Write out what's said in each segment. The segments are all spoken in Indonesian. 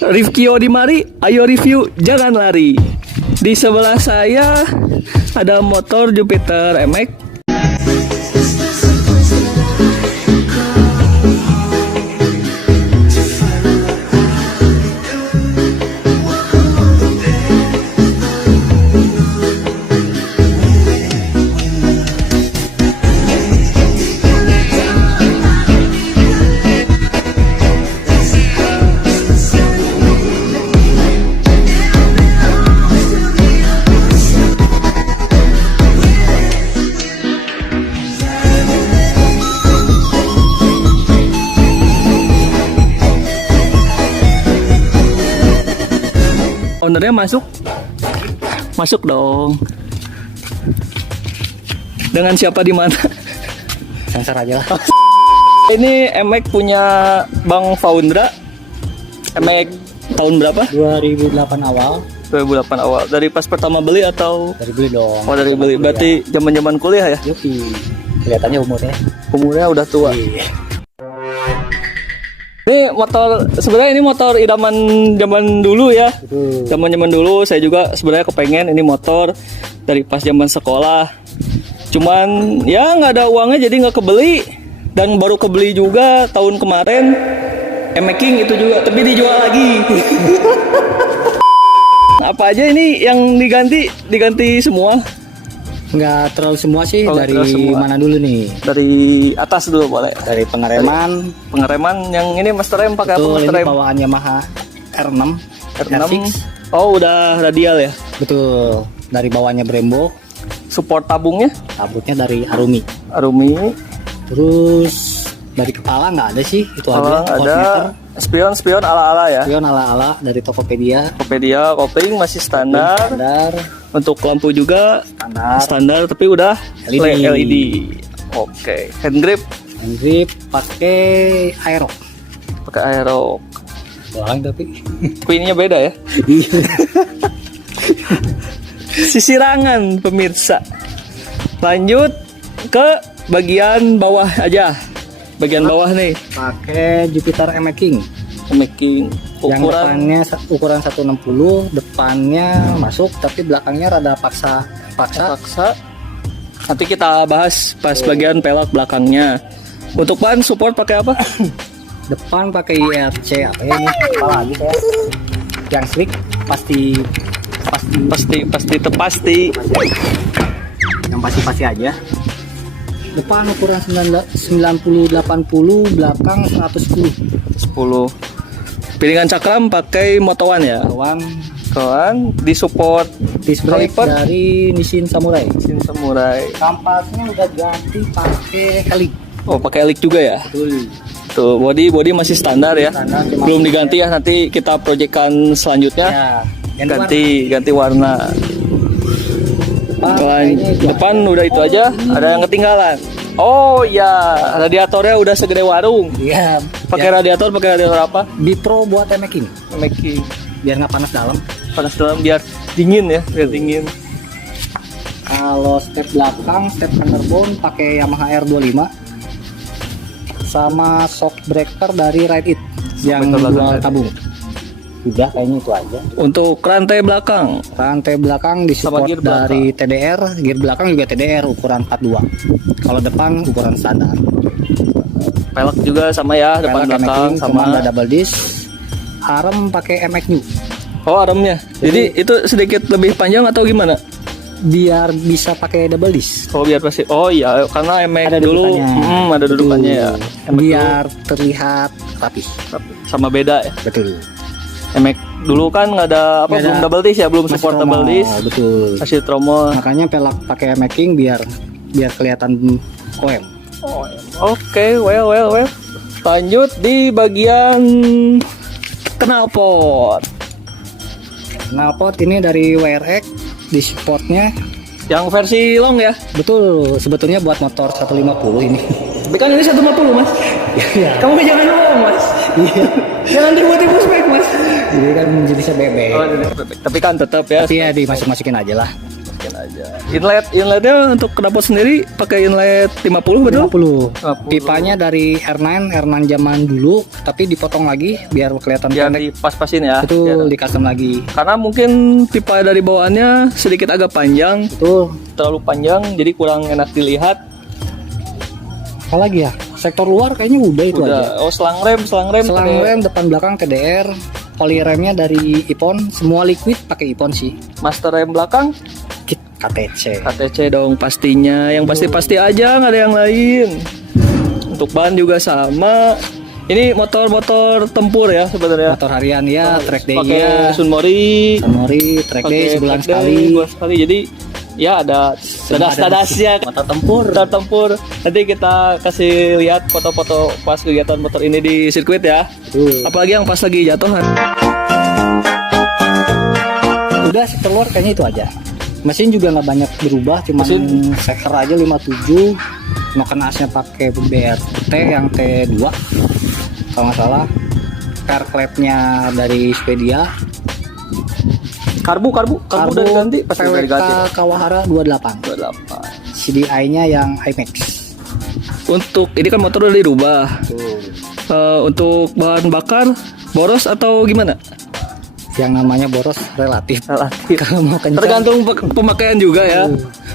Rifkio di mari, ayo review, jangan lari. Di sebelah saya ada motor Jupiter MX. Ownernya masuk dong. Dengan siapa di mana? Sensor aja lah. Ini MX punya Bang Faundra. MX tahun berapa? 2008 awal. 2008 awal. Dari pas pertama beli atau? Dari beli dong. Oh, dari beli. Berarti zaman-zaman kuliah ya? Yuki. Kelihatannya Umurnya udah tua. Iya. Ini motor, sebenarnya ini motor idaman zaman dulu ya. Zaman dulu saya juga sebenarnya kepengen ini motor dari pas zaman sekolah. Cuman ya nggak ada uangnya jadi nggak kebeli. Dan baru kebeli juga tahun kemarin. MX itu juga, tapi dijual lagi. Apa aja ini yang diganti semua? Nggak terlalu semua sih. Oh, dari semua. mana dulu nih? Dari atas dulu boleh. Dari pengereman. Pengereman yang ini master rem pakai apa Betul, master ini rem? bawaan Yamaha R6. R6. R6. Oh, udah radial ya. Betul. Dari bawahnya Brembo. Support tabungnya Tabutnya dari Arumi. Arumi. Terus dari kepala nggak ada sih. Itu Ada aja. spion ala-ala ya. Spion ala-ala dari Tokopedia. Tokopedia, kopling masih standar. Standar. Untuk lampu juga standar tapi udah LED. LED. Oke. Hand grip Grip pakai Aero. pakai aero. Doang tapi. Queen-nya beda ya. Sisirangan pemirsa. Lanjut ke bagian bawah aja. Bagian bawah nih. Pakai Jupiter MX King. Making Yang ukuran depannya ukuran 160, depannya masuk tapi belakangnya rada paksa. paksa. Nanti kita bahas pas bagian pelek belakangnya. Untuk ban support pakai apa? Depan pakai IRC apa ya ini? Apa lagi saya? Yang slick pasti. Pasti. Yang pasti aja. Depan ukuran 90-80, belakang 110. 10. Piringan cakram pakai Moto1 ya. Kawan di support Disc brake Kaliper? dari Nissin Samurai. Mesin Samurai. Kampasnya udah ganti pakai Helix. Oh, pakai Helix juga ya. Betul. Tuh, body masih standar ya. Standar, cuma Belum diganti ya, nanti kita proyekkan selanjutnya. Ya. Ganti warna. Depan udah itu aja, ada yang ketinggalan. Oh ya, radiatornya udah segede warung. Iya. Pakai radiator apa? Bipro buat making. Making. Biar nggak panas dalam. Panas dalam biar dingin ya, biar dingin. Kalau step belakang, step underbone pakai Yamaha R25 sama shock breaker dari Ride It yang breaker dual dari tabung. Udah kayaknya itu aja. Untuk rantai belakang, Rantai belakang disupport gear belakang. dari TDR, gear belakang juga TDR ukuran 42. Kalau depan ukuran standar. pelek juga sama ya, depan Pelek belakang MX, sama. ada double disc. Arem pakai MX New Oh, aremnya. Jadi itu sedikit lebih panjang atau gimana? biar bisa pakai double disc. Kalau biar pasti. Oh iya, karena MX Ada dulu dudukannya. ada dudukannya ya. MX Biar terlihat rapi. dulu sama beda ya. Betul. MX dulu kan nggak ada apa, Nggak ada. belum double disc ya, belum Masih support promo, double disc. betul. Masih tromol. Makanya pelak pakai making biar kelihatan OM. Oke, well. Lanjut di bagian knalpot. Knalpot ini dari WRX di supportnya. Yang versi long ya. Betul, sebetulnya buat motor 150 ini. Tapi kan ini 150 mas. Iya. Kamu kan jangan ngomong mas. Iya. Jangan tiba-tiba spek mas. Jadi kan jenisnya bebek. Oh, tapi kan tetap ya. Tapi ya dimasuk-masukin aja lah. Masukin aja. Inletnya untuk knalpot sendiri pakai inlet 50 betul? 50. Pipanya dari R9 zaman dulu, tapi dipotong lagi biar kelihatan Biar pendek. dipas-pasin ya. Itu Biar- di custom lagi. Karena mungkin pipa dari bawaannya sedikit agak panjang, Itu terlalu panjang, jadi kurang enak dilihat. apa lagi ya? Sektor luar kayaknya udah itu aja. Udah, oh selang rem. Selang rem depan belakang TDR, oli remnya dari Ippon, semua liquid pakai Ippon sih. Master rem belakang, Kit KTC. KTC dong pastinya. Yang pasti-pasti aja, nggak ada yang lain. Untuk ban juga sama. Ini motor-motor tempur ya sebenarnya. Motor harian ya, track day Pakai ya, Sunmori, Sunmori, track day sebulan sekali. Jadi ya ada dadas-dadasnya. Motor tempur. Motor tempur. Nanti kita kasih lihat foto-foto pas kegiatan motor ini di sirkuit ya. Apalagi yang pas lagi jatuhan. Udah sektor luar kayaknya itu aja. Mesin juga nggak banyak berubah, cuma Mesin- seker aja 57. Makan asnya pakai BRT yang T2 kalau nggak salah. Car clapnya dari Spedia. Karbu udah diganti, pasti udah diganti. PWK Kawahara 28. 28. CDI-nya yang IMAX. Untuk ini kan motor udah dirubah. Untuk bahan bakar boros atau gimana? Yang namanya boros relatif. Relatif. Kalau mau kencang, Tergantung pemakaian juga ya.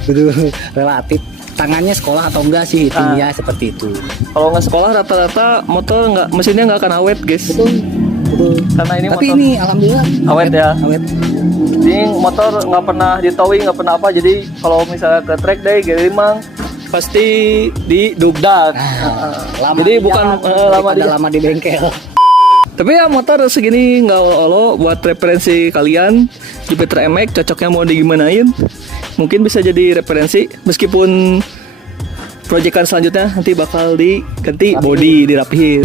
betul relatif. Tangannya sekolah atau enggak sih intinya seperti itu. Kalau nggak sekolah rata-rata motor mesinnya nggak akan awet guys. Betul. Karena ini Tapi motor ini alhamdulillah awet ya. awet. Ini motor nggak pernah ditowing, nggak pernah apa. Jadi kalau misalnya ke track day, Gerimang pasti di dubdak. Lama Jadi di bukan jalan, lama di daripada lama di bengkel. Tapi ya motor segini nggak olo-olo buat referensi kalian. Jupiter MX cocoknya mau digimanain. Mungkin bisa jadi referensi meskipun proyekan selanjutnya nanti bakal diganti body, dirapihin.